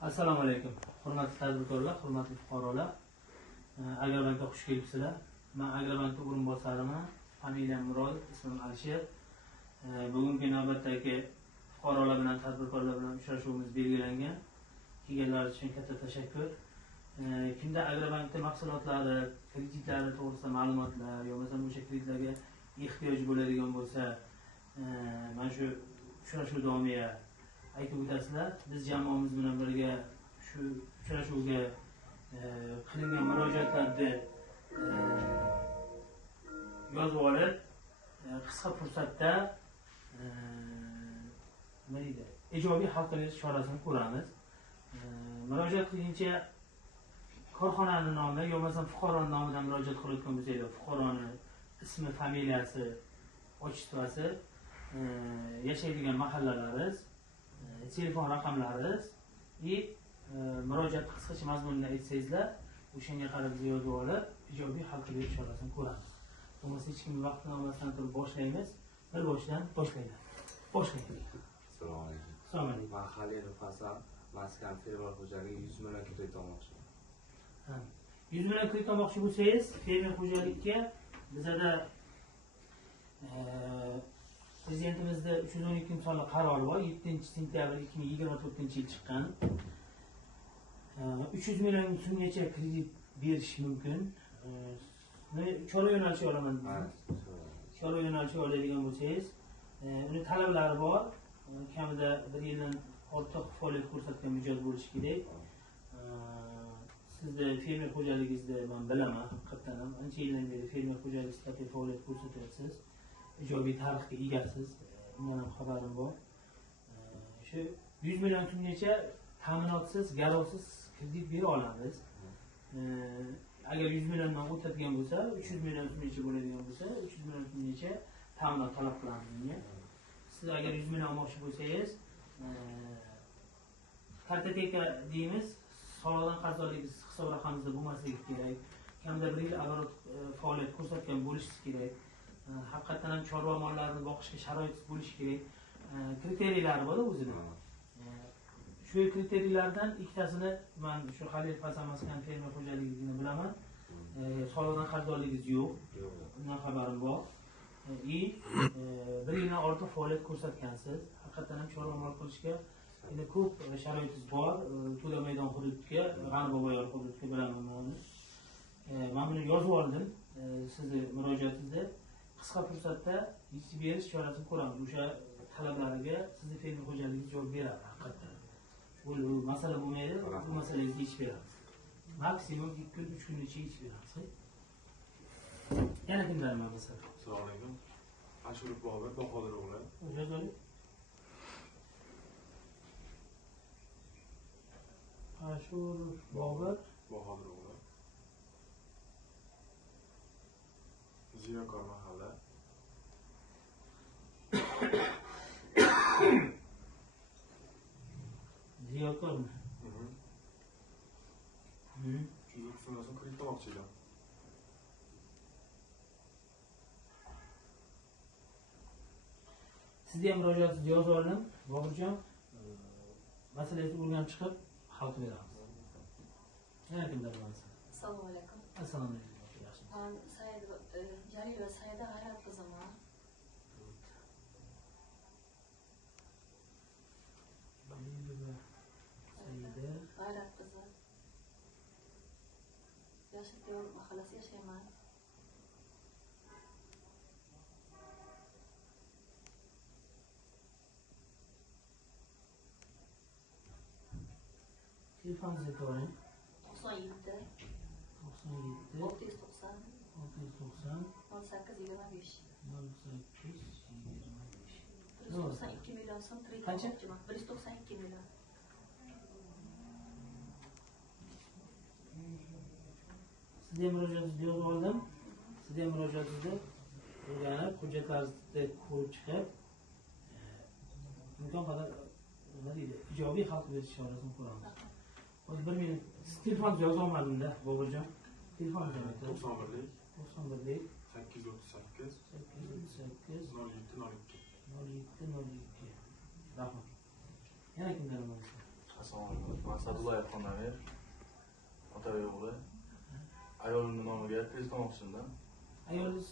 Assalomu alaykum. Hurmatli tadbirkorlar, hurmatli fuqarolar. Agrobankka xush kelibsizlar. Men Agrobankda o'rinbosariman. Familiyam Murodov, ismim Alisher. Bugungi navbatdagi fuqarolar bilan, tadbirkorlar bilan uchrashuvimiz belgilangan. Kelganlar uchun katta tashakkur. Kimda Agrobankda mahsulotlari, kreditlari to'g'risida ma'lumotlar yoki o'sha kreditlarga ehtiyoj bo'ladigan bo'lsa, mana shu uchrashuv davomida aytib o'tasizlar. Biz jamoamiz bilan birga shu uchrashuvga qilingan murojaatlarni yozib olib, qisqa fursatda nima deydi, ijobiy hal qilish chorasini ko'ramiz. Murojaat qilguncha korxonaning nomi yoki fuqaroning nomidan murojaat qilayotgan bo'lsangiz, fuqaroning ismi, familiyasi, otchествоsi, yashaydigan mahallalaringiz, telefon raqamlaringiz va murojaat qisqacha mazmunini aytsangizlar, o'shanga qarab biz yozib olib, ijobiy hal qilish chorasini ko'ramiz. Bo'lmasa hech kimni vaqtini olmasdan turib boshlaymiz. Bir boshdan boshlaymiz. Boshlaymiz. Assalomu alaykum. Assalomu alaykum. Men Xalilov Hasan, maskan fermer xo'jaligi 100 million kredit olmoqchiman. 100 million kredit olmoqchi bo'lsangiz, fermer xo'jalikka bizada Prezidentimizda 312-sonli qaror bor, 7-sentyabr 2024-yil chiqqan. 300 million so'mgacha kredit berish mumkin. Cho'ra yo'nalish olaman. Cho'ra yo'nalish oladigan bo'lsangiz, uni talablari bor. Kamida 1 yildan ortiq faoliyat ko'rsatgan mijoz bo'lishi kerak. Sizni fermer xo'jaligingizda men bilaman, haqiqatan ham ancha yildan beri fermer xo'jaligi sifatida faoliyat ko'rsatyapsiz. Ijobiy tarixga egasiz, undan ham xabarim bor. Shu 100 million so'mgacha ta'minotsiz, garovsiz kredit bera olamiz. Agar 100 milliondan o'tadigan bo'lsa, 300 million so'mgacha bo'ladigan bo'lsa, 300 million so'mgacha ta'minot talab qilamiz bunga. Siz agar 100 million olmoqchi bo'lsangiz, kartoteka deymiz, soliqdan qarzdorligingiz hisob raqamingizda bo'lmasligi kerak. Kamida 1 yil oborot faoliyat ko'rsatgan bo'lishingiz kerak. Haqiqatan ham chorva mollarini boqishga sharoit bo'lishi kerak. Kriteriylari bor o'zida. Shu kriteriyalardan ikkitasini men shu Xalilov Hasan maskan fermer xo'jaligini bilaman. Soliqdan qarzdorligingiz yo'q. Undan xabarim bor. 1 yildan ortiq faoliyat ko'rsatgansiz. Haqiqatan ham chorva mol qilishga endi ko'p sharoitingiz bor. To'da maydon hududga, G'arboboyor hududga bilaman men. Men buni yozib oldim. Sizni murojaatingizda qisqa fursatda yechib berish chorasini ko'ramiz. O'sha talablariga sizni fermer xo'jaligingiz javob beradi haqiqatan. Bu masala bo'lmaydi, bu masalaga yechib beramiz. Maksimum 2 kun, 3 kungacha yechib beramiz. Yana kimlar bor masala? Assalomu alaykum. Ashurov Bobur, Bahodir o'g'li. O'zingizlar. Ashurov Bobur, Bahodir o'g'li. Ziyokor mahalla. Ziyokormi? 330 million so'm kredit olmoqchi edim. Sizga ham murojaatingizni yozib oldim, Boburjon. Masalangizni o'rganib chiqib, hal qilib beramiz. Yana kimlar bor? Assalomu alaykum. Assalomu alaykum. Ben Jalila Saida G'ayrat qiziman. G'ayrat qizi. Yashil mahallasi yashayman. Telefoningizni aytavering. 97 97 690 690 0825. 0825. 192 million so'm kredit Qancha? olmoqchiman. 192 million. Sizga murojaatingizni yozib oldim. Sizga murojaatingizni o'rganib, hujjatlaringizni ko'rib chiqib, imkon qadar nima deydi, ijobiy hal qilish chorasini ko'ramiz. Hozir 1 minut. Siz telefoningizni yozib olmadim-da, Boburjon. Telefoningizni ayting. 91lik 91lik 838 838 07 02. 07 02. Rahmat. Yana kimlar bor? Assalomu alaykum. Man Sa'dullayev Xonamir. Otabeq o'g'li. Ayolimning nomiga kredit olmoqchiman. Ayolingiz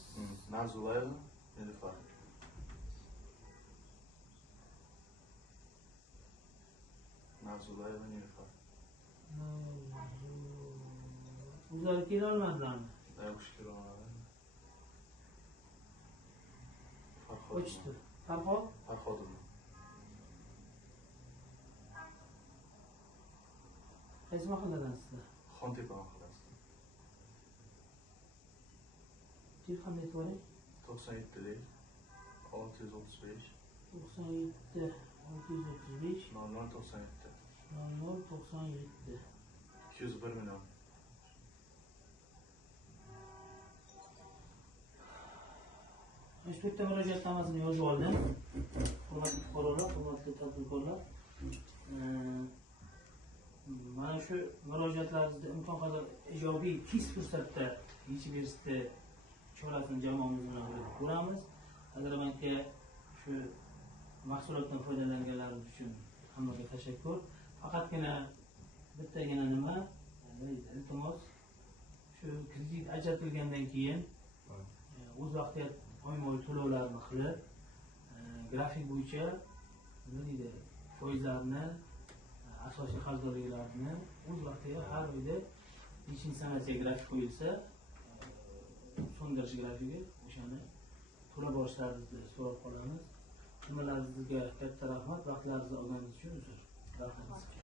Narzulayeva Nilufar. Narzulayeva Nilufar. o'zlari kela olmadilarmi? Yo'q, shukr olmadim. O'chdi. Farhod? Farhodov. Qaysi mahalladan sizlar? Xontepa mahallasi. Telefon aytvoring. 97 635 97 635 0097 0097. 201 million. Mana shu yerda murojaatnomasini yozib oldim. Hurmatli fuqarolar, hurmatli tadbirkorlar. Mana shu murojaatlaringizni imkon qadar ijobiy tez fursatda yechib berishni chorasini jamoamiz bilan ko'ramiz. Agrobankka shu mahsulotdan foydalanganlarimiz uchun hammaga tashakkur. Faqatgina bittagina nima, iltimos, shu kredit ajratilgandan keyin o'z vaqtida oyma-oy to'lovlarni qilib, grafik bo'yicha nima deydi, foizlarni, asosiy qarzdorliklarni o'z vaqtida har oyda nechinchi sanasiga grafik qo'yilsa, so'ndirish grafigi, o'shani to'la borishlaringizni so'rab qolamiz. Nimalar sizga katta rahmat, vaqtlaringizni olganingiz uchun uzr. Rahmat.